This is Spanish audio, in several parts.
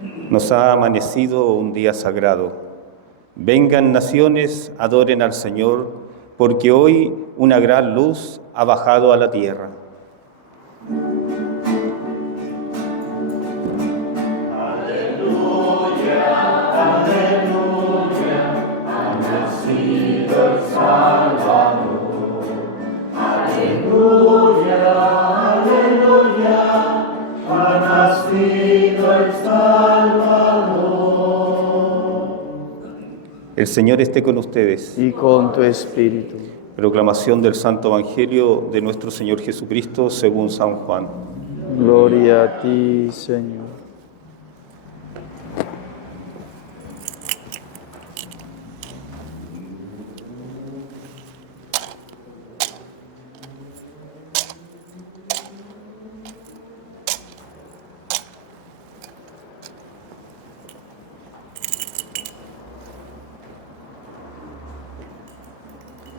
Nos ha amanecido un día sagrado. Vengan naciones, adoren al Señor, porque hoy una gran luz ha bajado a la tierra. El Señor esté con ustedes. Y con tu espíritu. Proclamación del Santo Evangelio de nuestro Señor Jesucristo según San Juan. Gloria a ti, Señor.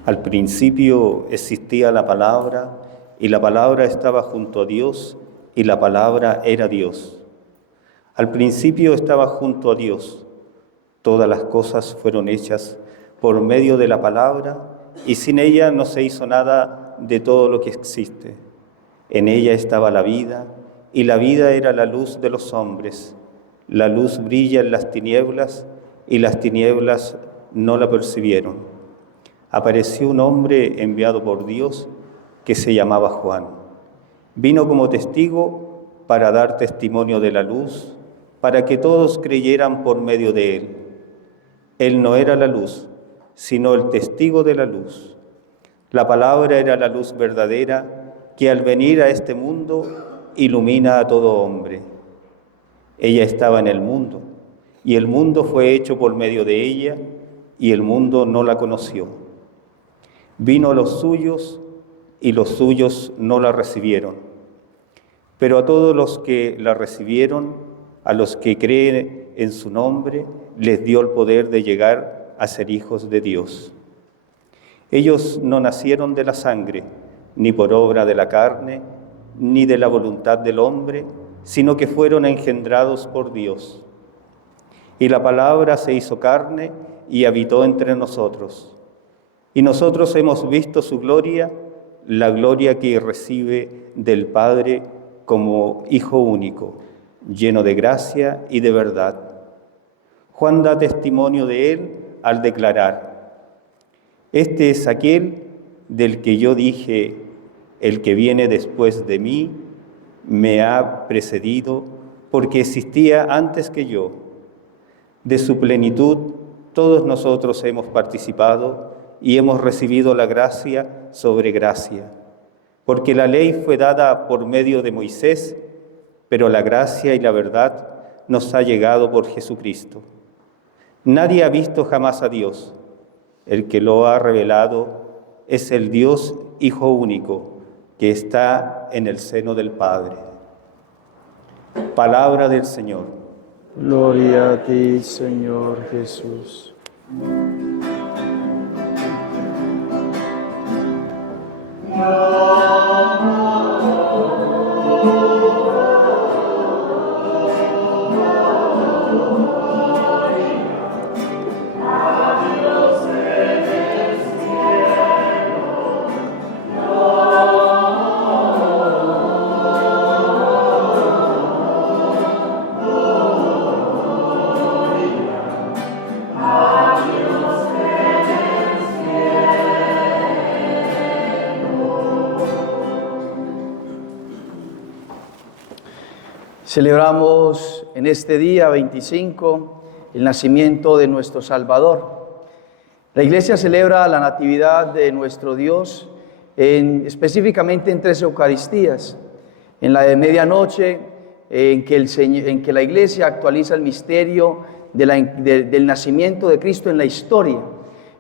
Al principio existía la palabra, y la palabra estaba junto a Dios, y la palabra era Dios. Al principio estaba junto a Dios. Todas las cosas fueron hechas por medio de la palabra, y sin ella no se hizo nada de todo lo que existe. En ella estaba la vida, y la vida era la luz de los hombres. La luz brilla en las tinieblas, y las tinieblas no la percibieron. Apareció un hombre enviado por Dios que se llamaba Juan. Vino como testigo para dar testimonio de la luz, para que todos creyeran por medio de él. Él no era la luz, sino el testigo de la luz. La palabra era la luz verdadera que al venir a este mundo ilumina a todo hombre. Ella estaba en el mundo, y el mundo fue hecho por medio de ella, y el mundo no la conoció. Vino a los suyos, y los suyos no la recibieron. Pero a todos los que la recibieron, a los que creen en su nombre, les dio el poder de llegar a ser hijos de Dios. Ellos no nacieron de la sangre, ni por obra de la carne, ni de la voluntad del hombre, sino que fueron engendrados por Dios. Y la palabra se hizo carne y habitó entre nosotros. Y nosotros hemos visto su gloria, la gloria que recibe del Padre como Hijo único, lleno de gracia y de verdad. Juan da testimonio de él al declarar: este es aquel del que yo dije, el que viene después de mí me ha precedido, porque existía antes que yo. De su plenitud todos nosotros hemos participado y hemos recibido la gracia sobre gracia, porque la ley fue dada por medio de Moisés, pero la gracia y la verdad nos ha llegado por Jesucristo. Nadie ha visto jamás a Dios. El que lo ha revelado es el Dios Hijo único, que está en el seno del Padre. Palabra del Señor. Gloria a ti, Señor Jesús. Celebramos en este día 25 el nacimiento de nuestro Salvador. La Iglesia celebra la Natividad de nuestro Dios específicamente en 3 Eucaristías. En la de medianoche, en que la Iglesia actualiza el misterio del nacimiento de Cristo en la historia.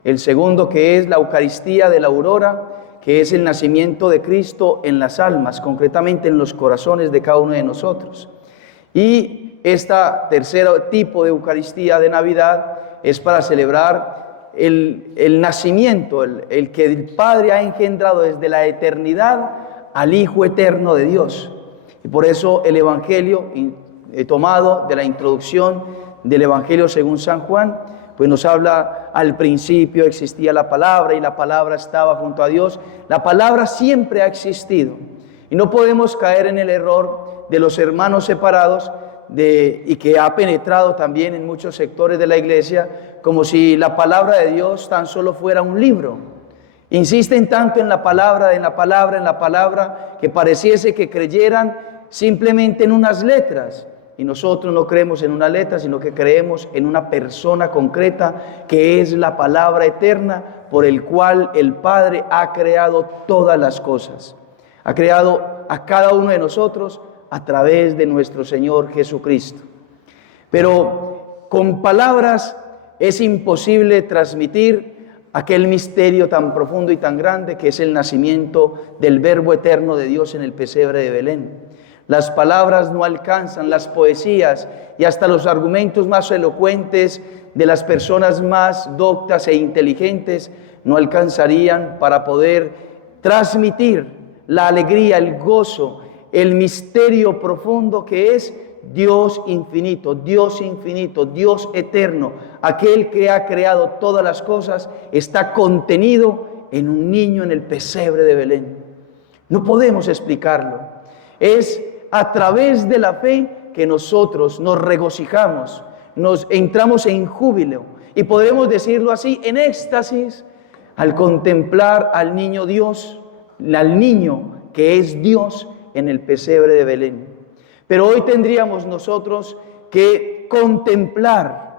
El segundo, que es la Eucaristía de la aurora, que es el nacimiento de Cristo en las almas, concretamente en los corazones de cada uno de nosotros. Y esta tercera tipo de Eucaristía de Navidad es para celebrar el nacimiento, el que el Padre ha engendrado desde la eternidad al Hijo eterno de Dios. Y por eso el Evangelio tomado de la introducción del Evangelio según San Juan, pues nos habla: al principio existía la palabra y la palabra estaba junto a Dios. La palabra siempre ha existido y no podemos caer en el error de los hermanos separados y que ha penetrado también en muchos sectores de la iglesia, como si la palabra de Dios tan solo fuera un libro. Insisten tanto en la palabra, en la palabra, en la palabra, que pareciese que creyeran simplemente en unas letras. Y nosotros no creemos en una letra, sino que creemos en una persona concreta, que es la palabra eterna por el cual el Padre ha creado todas las cosas. Ha creado a cada uno de nosotros a través de nuestro Señor Jesucristo. Pero con palabras es imposible transmitir aquel misterio tan profundo y tan grande que es el nacimiento del Verbo eterno de Dios en el pesebre de Belén. Las palabras no alcanzan, las poesías y hasta los argumentos más elocuentes de las personas más doctas e inteligentes no alcanzarían para poder transmitir la alegría, el gozo, el misterio profundo que es Dios infinito, Dios eterno. Aquel que ha creado todas las cosas está contenido en un niño en el pesebre de Belén. No podemos explicarlo. Es a través de la fe que nosotros nos regocijamos, nos entramos en júbilo y podemos decirlo así, en éxtasis, al contemplar al niño Dios, al niño que es Dios en el pesebre de Belén. Pero hoy tendríamos nosotros que contemplar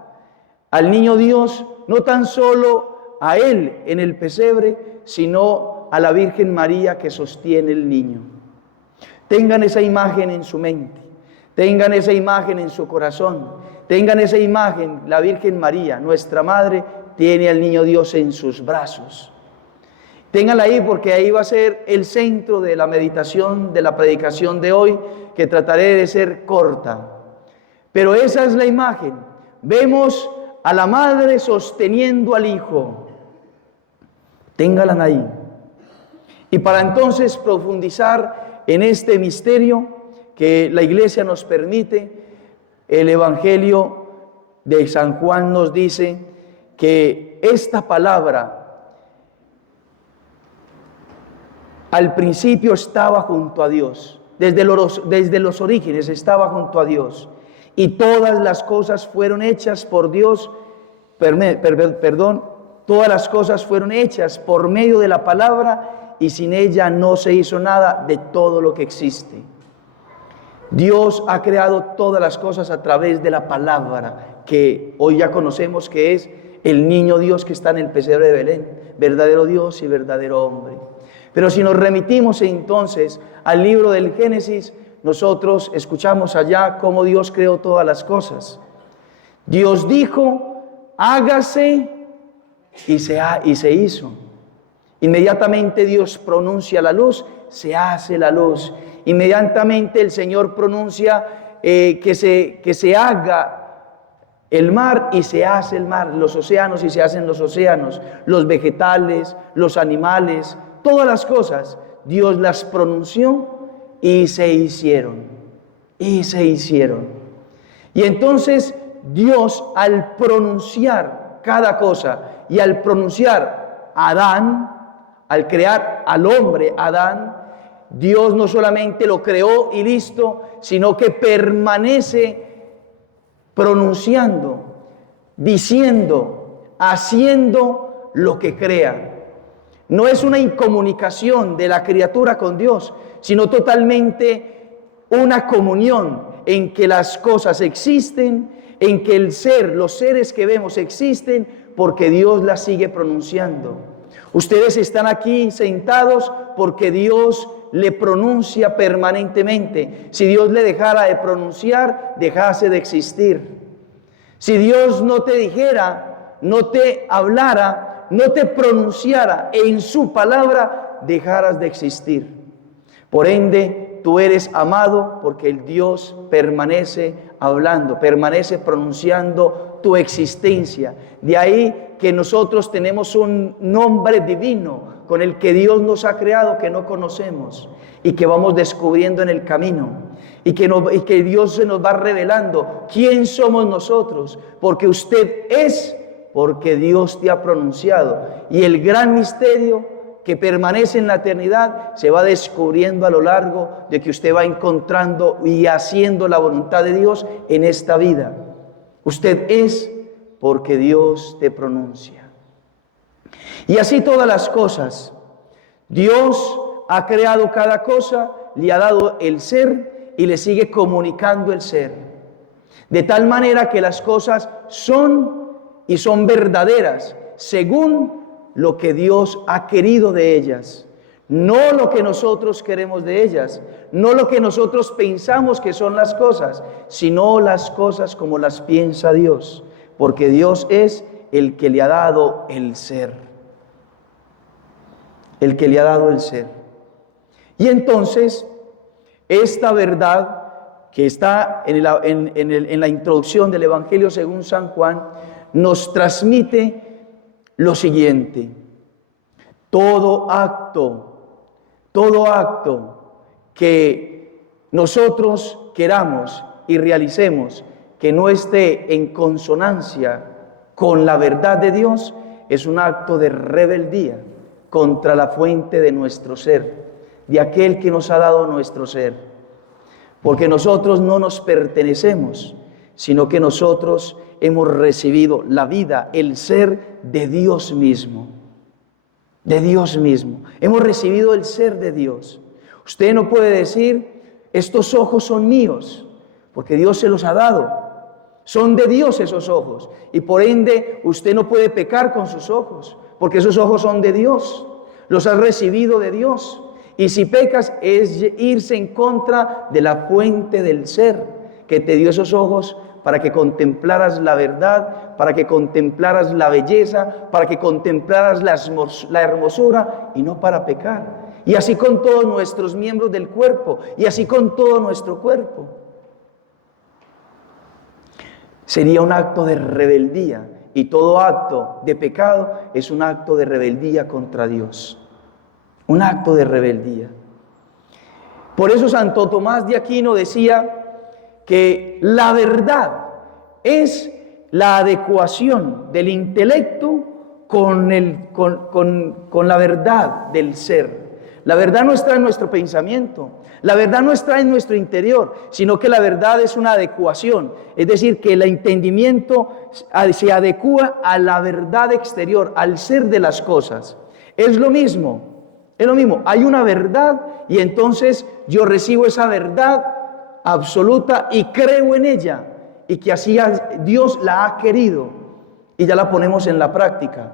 al niño Dios, no tan solo a Él en el pesebre, sino a la Virgen María que sostiene el niño. Tengan esa imagen en su mente, tengan esa imagen en su corazón, tengan esa imagen. La Virgen María, nuestra Madre, tiene al niño Dios en sus brazos. Ténganla ahí porque ahí va a ser el centro de la meditación, de la predicación de hoy, que trataré de ser corta. Pero esa es la imagen. Vemos a la Madre sosteniendo al Hijo. Ténganla ahí. Y para entonces profundizar en este misterio que la Iglesia nos permite, el Evangelio de San Juan nos dice que esta palabra al principio estaba junto a Dios, desde los orígenes estaba junto a Dios, y todas las cosas fueron hechas por Dios, todas las cosas fueron hechas por medio de la palabra, y sin ella no se hizo nada de todo lo que existe. Dios ha creado todas las cosas a través de la palabra, que hoy ya conocemos que es el niño Dios que está en el pesebre de Belén, verdadero Dios y verdadero hombre. Pero si nos remitimos entonces al libro del Génesis, nosotros escuchamos allá cómo Dios creó todas las cosas. Dios dijo, hágase, y se hizo. Inmediatamente Dios pronuncia la luz, se hace la luz. Inmediatamente el Señor pronuncia que se haga el mar y se hace el mar, los océanos y se hacen los océanos, los vegetales, los animales, todas las cosas. Dios las pronunció y se hicieron. Y se hicieron. Y entonces Dios, al pronunciar cada cosa y al pronunciar Adán, al crear al hombre Adán, Dios no solamente lo creó y listo, sino que permanece pronunciando, diciendo, haciendo lo que crea. No es una incomunicación de la criatura con Dios, sino totalmente una comunión en que las cosas existen, en que los seres que vemos existen, porque Dios las sigue pronunciando. Ustedes están aquí sentados porque Dios le pronuncia permanentemente. Si Dios le dejara de pronunciar, dejase de existir. Si Dios no te dijera, no te hablara, no te pronunciara en su palabra, dejaras de existir. Por ende, tú eres amado porque el Dios permanece hablando, permanece pronunciando tu existencia. De ahí que nosotros tenemos un nombre divino con el que Dios nos ha creado que no conocemos y que vamos descubriendo en el camino. Y que Dios se nos va revelando quién somos nosotros, porque usted es, porque Dios te ha pronunciado. Y el gran misterio que permanece en la eternidad se va descubriendo a lo largo de que usted va encontrando y haciendo la voluntad de Dios en esta vida. Usted es porque Dios te pronuncia. Y así todas las cosas. Dios ha creado cada cosa, le ha dado el ser y le sigue comunicando el ser. De tal manera que las cosas son y son verdaderas según lo que Dios ha querido de ellas. No lo que nosotros queremos de ellas, no lo que nosotros pensamos que son las cosas, sino las cosas como las piensa Dios, porque Dios es el que le ha dado el ser. El que le ha dado el ser. Y entonces, esta verdad que está en la introducción del Evangelio según San Juan, nos transmite lo siguiente: todo acto que nosotros queramos y realicemos que no esté en consonancia con la verdad de Dios, es un acto de rebeldía contra la fuente de nuestro ser, de aquel que nos ha dado nuestro ser. Porque nosotros no nos pertenecemos, sino que nosotros hemos recibido la vida, el ser de Dios mismo. De Dios mismo. Hemos recibido el ser de Dios. Usted no puede decir, estos ojos son míos, porque Dios se los ha dado. Son de Dios esos ojos. Y por ende, usted no puede pecar con sus ojos, porque esos ojos son de Dios. Los has recibido de Dios. Y si pecas es irse en contra de la fuente del ser que te dio esos ojos para que contemplaras la verdad, para que contemplaras la belleza, para que contemplaras la hermosura y no para pecar. Y así con todos nuestros miembros del cuerpo y así con todo nuestro cuerpo. Sería un acto de rebeldía y todo acto de pecado es un acto de rebeldía contra Dios. Un acto de rebeldía. Por eso Santo Tomás de Aquino decía que la verdad es la adecuación del intelecto con la verdad del ser. La verdad no está en nuestro pensamiento, la verdad no está en nuestro interior, sino que la verdad es una adecuación. Es decir, que el entendimiento se adecua a la verdad exterior, al ser de las cosas. Es lo mismo. Es lo mismo, hay una verdad y entonces yo recibo esa verdad absoluta y creo en ella y que así Dios la ha querido y ya la ponemos en la práctica.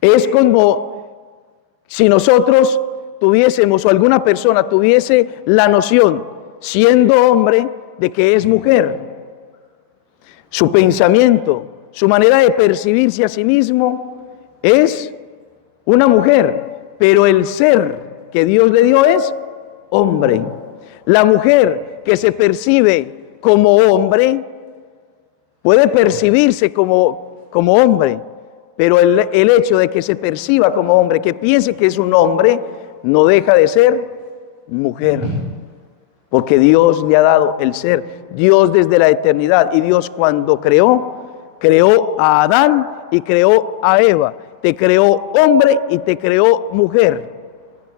Es como si nosotros tuviésemos o alguna persona tuviese la noción, siendo hombre, de que es mujer. Su pensamiento, su manera de percibirse a sí mismo es una mujer. Pero el ser que Dios le dio es hombre. La mujer que se percibe como hombre puede percibirse como hombre, pero el hecho de que se perciba como hombre, que piense que es un hombre, no deja de ser mujer. Porque Dios le ha dado el ser. Dios desde la eternidad y Dios cuando creó a Adán y creó a Eva. Te creó hombre y te creó mujer.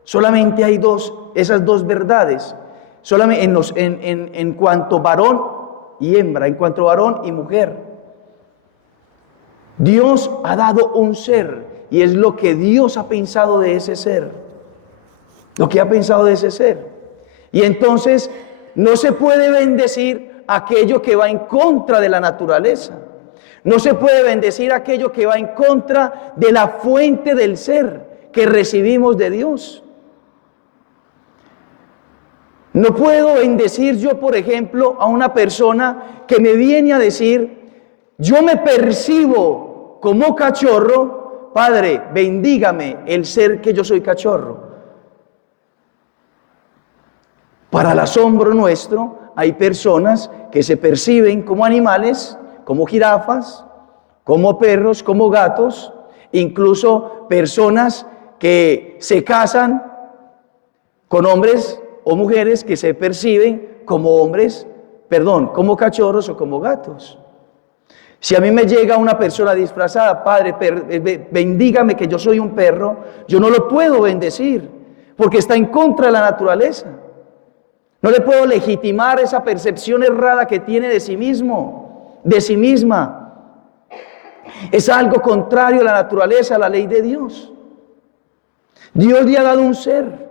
Solamente hay esas dos verdades. Solamente en cuanto varón y hembra, en cuanto varón y mujer. Dios ha dado un ser y es lo que Dios ha pensado de ese ser. Lo que ha pensado de ese ser. Y entonces no se puede bendecir aquello que va en contra de la naturaleza. No se puede bendecir aquello que va en contra de la fuente del ser que recibimos de Dios. No puedo bendecir yo, por ejemplo, a una persona que me viene a decir, yo me percibo como cachorro, Padre, bendígame el ser que yo soy cachorro. Para el asombro nuestro, hay personas que se perciben como animales, como jirafas, como perros, como gatos, incluso personas que se casan con hombres o mujeres que se perciben como hombres, como cachorros o como gatos. Si a mí me llega una persona disfrazada, Padre, bendígame que yo soy un perro, yo no lo puedo bendecir, porque está en contra de la naturaleza. No le puedo legitimar esa percepción errada que tiene de sí mismo, de sí misma. Es algo contrario a la naturaleza, a la ley de Dios. Dios le ha dado un ser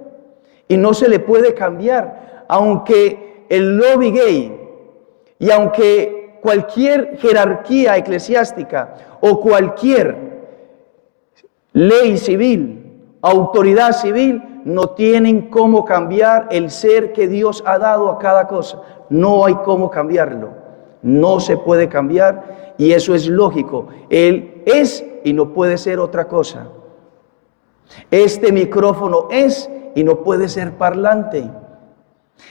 y no se le puede cambiar, aunque el lobby gay y aunque cualquier jerarquía eclesiástica o cualquier ley civil, autoridad civil, no tienen cómo cambiar el ser que Dios ha dado a cada cosa. No hay cómo cambiarlo. No se puede cambiar y eso es lógico. Él es y no puede ser otra cosa. Este micrófono es y no puede ser parlante.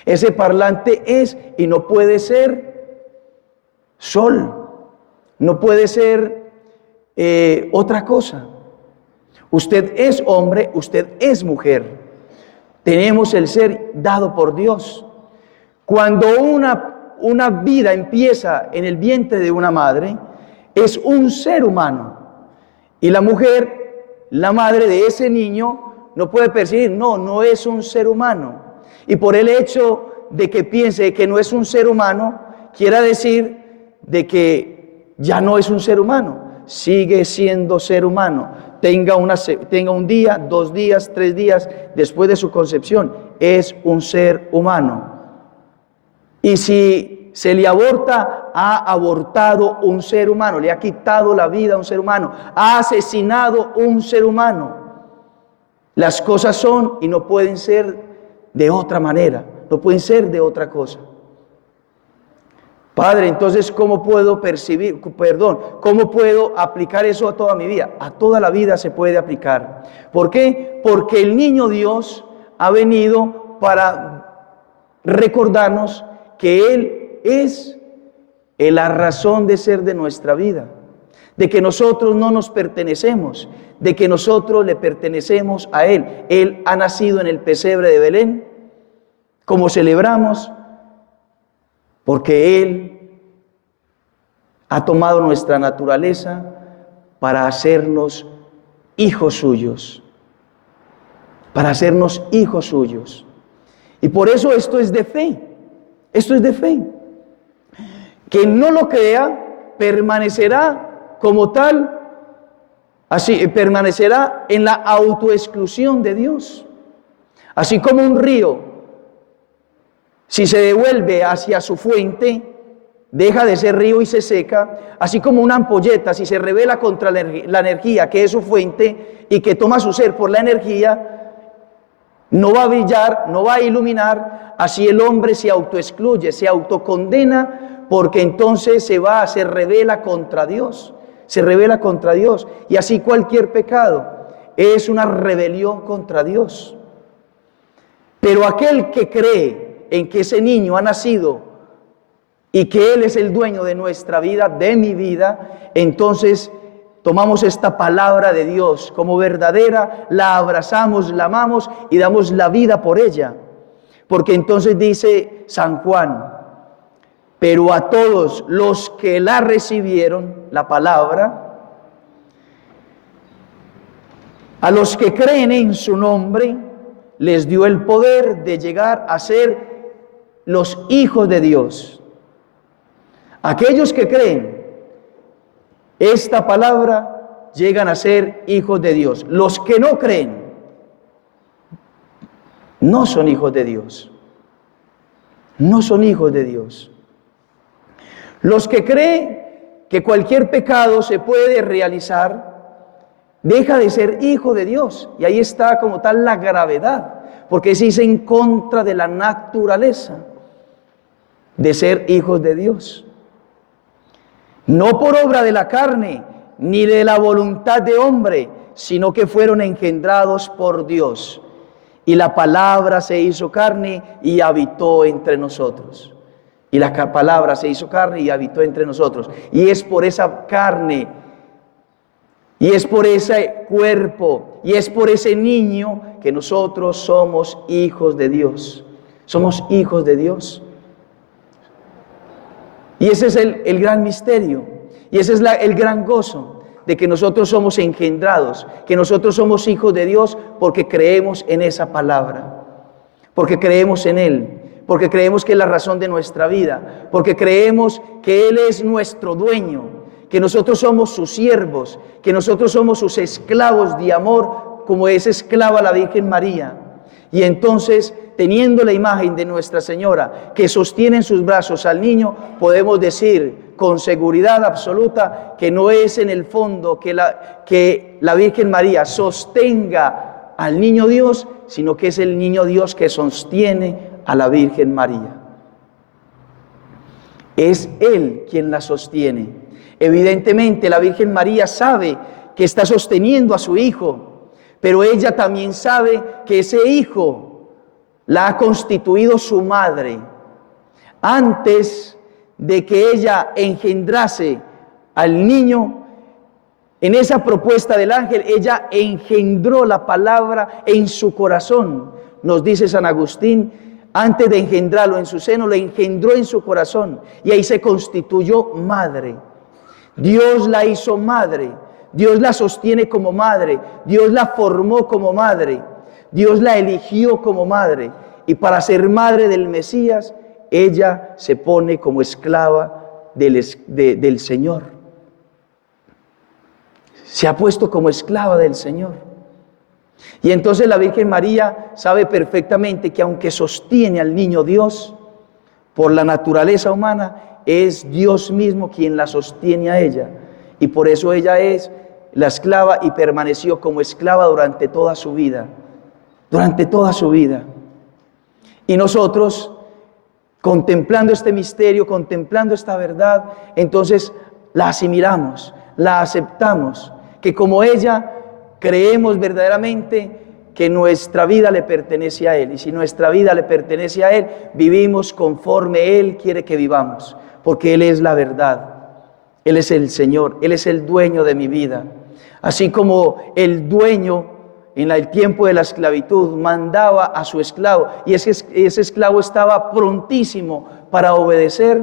Ese parlante es y no puede ser sol. No puede ser otra cosa. Usted es hombre, usted es mujer. Tenemos el ser dado por Dios. Cuando una vida empieza en el vientre de una madre, es un ser humano. Y la mujer, la madre de ese niño, no puede percibir, no es un ser humano. Y por el hecho de que piense que no es un ser humano, quiere decir de que ya no es un ser humano, sigue siendo ser humano. Tenga un día, 2 días, 3 días después de su concepción, es un ser humano. Y si se le aborta, ha abortado un ser humano, le ha quitado la vida a un ser humano, ha asesinado un ser humano. Las cosas son y no pueden ser de otra manera, no pueden ser de otra cosa. Padre, entonces, ¿cómo puedo cómo puedo aplicar eso a toda mi vida? A toda la vida se puede aplicar. ¿Por qué? Porque el niño Dios ha venido para recordarnos que Él es la razón de ser de nuestra vida, de que nosotros no nos pertenecemos, de que nosotros le pertenecemos a Él. Él ha nacido en el pesebre de Belén, como celebramos, porque Él ha tomado nuestra naturaleza para hacernos hijos suyos, para hacernos hijos suyos. Y por eso esto es de fe, esto es de fe. Quien no lo crea, permanecerá como tal, así, permanecerá en la autoexclusión de Dios. Así como un río, si se devuelve hacia su fuente, deja de ser río y se seca, así como una ampolleta, si se rebela contra la energía que es su fuente y que toma su ser por la energía, no va a brillar, no va a iluminar. Así el hombre se autoexcluye, se autocondena, porque entonces se rebela contra Dios, se rebela contra Dios. Y así cualquier pecado es una rebelión contra Dios. Pero aquel que cree en que ese niño ha nacido y que Él es el dueño de nuestra vida, de mi vida, entonces tomamos esta palabra de Dios como verdadera, la abrazamos, la amamos y damos la vida por ella. Porque entonces dice San Juan, pero a todos los que la recibieron, la palabra, a los que creen en su nombre, les dio el poder de llegar a ser los hijos de Dios. Aquellos que creen esta palabra llegan a ser hijos de Dios. Los que no creen no son hijos de Dios. No son hijos de Dios. Los que creen que cualquier pecado se puede realizar, deja de ser hijo de Dios. Y ahí está como tal la gravedad, porque se dice en contra de la naturaleza de ser hijos de Dios. No por obra de la carne, ni de la voluntad de hombre, sino que fueron engendrados por Dios. y la palabra se hizo carne y habitó entre nosotros. Y la palabra se hizo carne y habitó entre nosotros. Y es por esa carne, y es por ese cuerpo, y es por ese niño que nosotros somos hijos de Dios. Somos hijos de Dios. Y ese es el gran misterio. Y ese es el gran gozo de que nosotros somos engendrados, que nosotros somos hijos de Dios porque creemos en esa palabra, porque creemos en Él, porque creemos que es la razón de nuestra vida, porque creemos que Él es nuestro dueño, que nosotros somos sus siervos, que nosotros somos sus esclavos de amor, como es esclava la Virgen María. Y entonces, teniendo la imagen de Nuestra Señora que sostiene en sus brazos al niño, podemos decir con seguridad absoluta que no es en el fondo que la Virgen María sostenga al niño Dios, sino que es el niño Dios que sostiene a la Virgen María. Es Él quien la sostiene. Evidentemente la Virgen María sabe que está sosteniendo a su hijo, pero ella también sabe que ese hijo la ha constituido su madre. Antes de que ella engendrase al niño, en esa propuesta del ángel, ella engendró la palabra en su corazón. Nos dice San Agustín, antes de engendrarlo en su seno, lo engendró en su corazón y ahí se constituyó madre. Dios la hizo madre, Dios la sostiene como madre, Dios la formó como madre, Dios la eligió como madre. Y para ser madre del Mesías, ella se pone como esclava del Señor. Se ha puesto como esclava del Señor. Y entonces la Virgen María sabe perfectamente que aunque sostiene al niño Dios, por la naturaleza humana, es Dios mismo quien la sostiene a ella. Y por eso ella es la esclava y permaneció como esclava durante toda su vida. Durante toda su vida. Y nosotros, contemplando este misterio, contemplando esta verdad, entonces la asimilamos, la aceptamos, que como ella creemos verdaderamente que nuestra vida le pertenece a Él. Y si nuestra vida le pertenece a Él, vivimos conforme Él quiere que vivamos, porque Él es la verdad, Él es el Señor, Él es el dueño de mi vida. Así como el dueño en el tiempo de la esclavitud mandaba a su esclavo y ese esclavo estaba prontísimo para obedecer,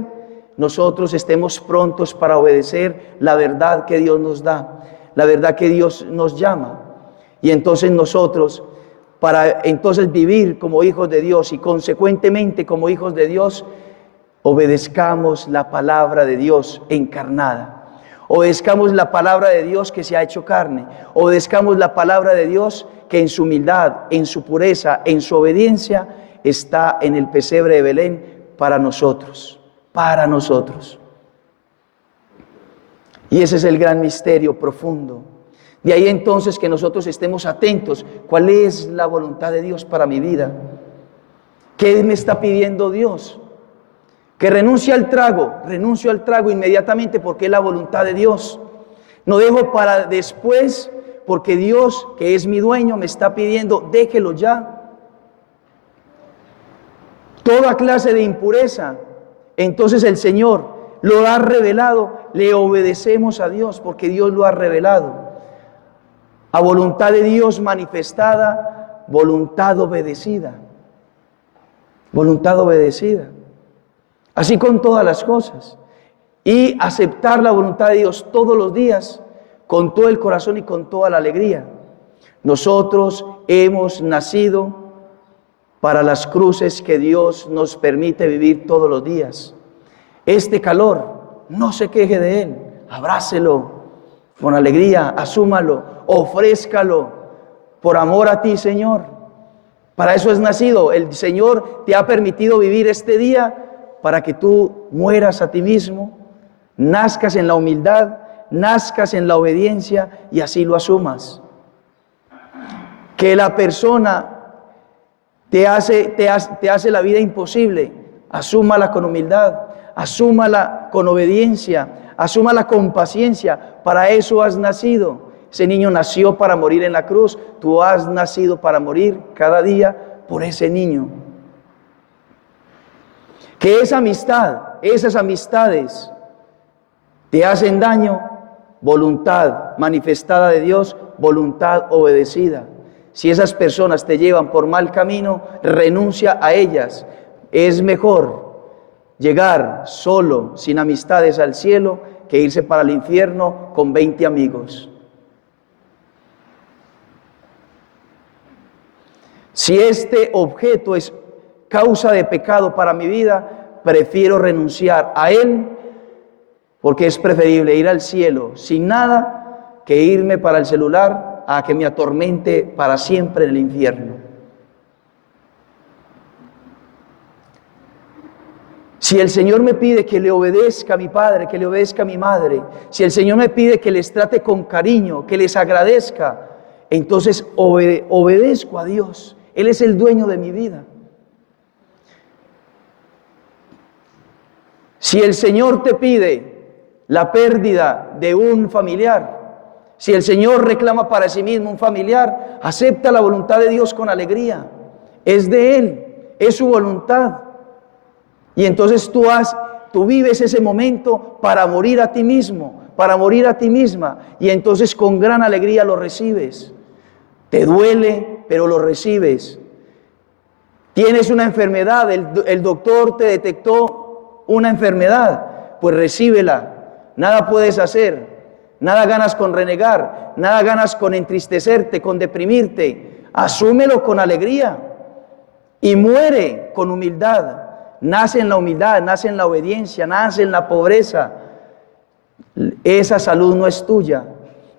nosotros estemos prontos para obedecer la verdad que Dios nos da, la verdad que Dios nos llama. Y entonces nosotros, para entonces vivir como hijos de Dios y consecuentemente como hijos de Dios, obedezcamos la palabra de Dios encarnada. Obedezcamos la palabra de Dios que se ha hecho carne. Obedezcamos la palabra de Dios que en su humildad, en su pureza, en su obediencia, está en el pesebre de Belén para nosotros. Para nosotros. Y ese es el gran misterio profundo. De ahí entonces que nosotros estemos atentos. ¿Cuál es la voluntad de Dios para mi vida? ¿Qué me está pidiendo Dios? Que renuncio al trago inmediatamente porque es la voluntad de Dios. No dejo para después porque Dios, que es mi dueño, me está pidiendo, déjelo ya. Toda clase de impureza, entonces el Señor lo ha revelado, le obedecemos a Dios porque Dios lo ha revelado. A voluntad de Dios manifestada, voluntad obedecida. Voluntad obedecida. Así con todas las cosas. Y aceptar la voluntad de Dios todos los días, con todo el corazón y con toda la alegría. Nosotros hemos nacido para las cruces que Dios nos permite vivir todos los días. Este calor, no se queje de él, abrácelo con alegría, asúmalo, ofrézcalo por amor a ti, Señor. Para eso has nacido. El Señor te ha permitido vivir este día para que tú mueras a ti mismo, nazcas en la humildad, nazcas en la obediencia y así lo asumas. Que la persona te hace la vida imposible, asúmala con humildad, asúmala con obediencia, asúmala con paciencia. Para eso has nacido. Ese niño nació para morir en la cruz. Tú has nacido para morir cada día por ese niño. Que esa amistad, esas amistades te hacen daño, voluntad manifestada de Dios, voluntad obedecida. Si esas personas te llevan por mal camino, renuncia a ellas. Es mejor llegar solo, sin amistades al cielo, que irse para el infierno con 20 amigos. Si este objeto es causa de pecado para mi vida, prefiero renunciar a él, porque es preferible ir al cielo sin nada que irme para el celular a que me atormente para siempre en el infierno. Si el Señor me pide que le obedezca a mi padre, que le obedezca a mi madre, si el Señor me pide que les trate con cariño, que les agradezca, entonces obedezco a Dios. Él es el dueño de mi vida. Si el Señor te pide la pérdida de un familiar, si el Señor reclama para sí mismo un familiar, acepta la voluntad de Dios con alegría. Es de Él, es su voluntad. Y entonces tú vives ese momento para morir a ti mismo, para morir a ti misma. Y entonces con gran alegría lo recibes. Te duele, pero lo recibes. Tienes una enfermedad, el doctor te detectó una enfermedad, pues recíbela. Nada puedes hacer, nada ganas con renegar, nada ganas con entristecerte, con deprimirte. Asúmelo con alegría y muere con humildad. Nace en la humildad, nace en la obediencia, nace en la pobreza. Esa salud no es tuya,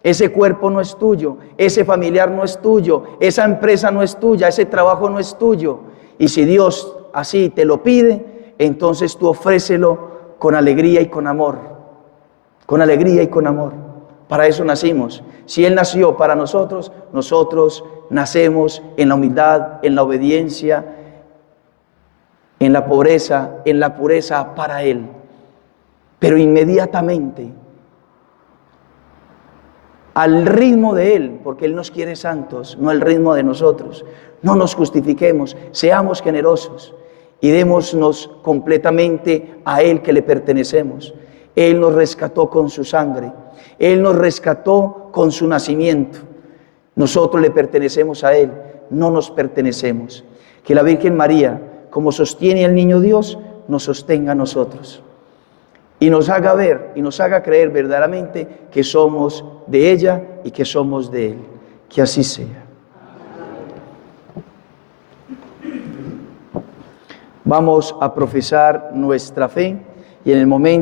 ese cuerpo no es tuyo, ese familiar no es tuyo, esa empresa no es tuya, ese trabajo no es tuyo. Y si Dios así te lo pide, entonces tú ofrécelo con alegría y con amor. Con alegría y con amor. Para eso nacimos. Si Él nació para nosotros, nosotros nacemos en la humildad, en la obediencia, en la pureza para Él. Pero inmediatamente, al ritmo de Él, porque Él nos quiere santos, no al ritmo de nosotros. No nos justifiquemos, seamos generosos y démonos completamente a Él que le pertenecemos. Él nos rescató con su sangre, Él nos rescató con su nacimiento. Nosotros le pertenecemos a Él, no nos pertenecemos. Que la Virgen María, como sostiene al niño Dios, nos sostenga a nosotros. Y nos haga ver y nos haga creer verdaderamente que somos de ella y que somos de Él. Que así sea. Vamos a profesar nuestra fe y en el momento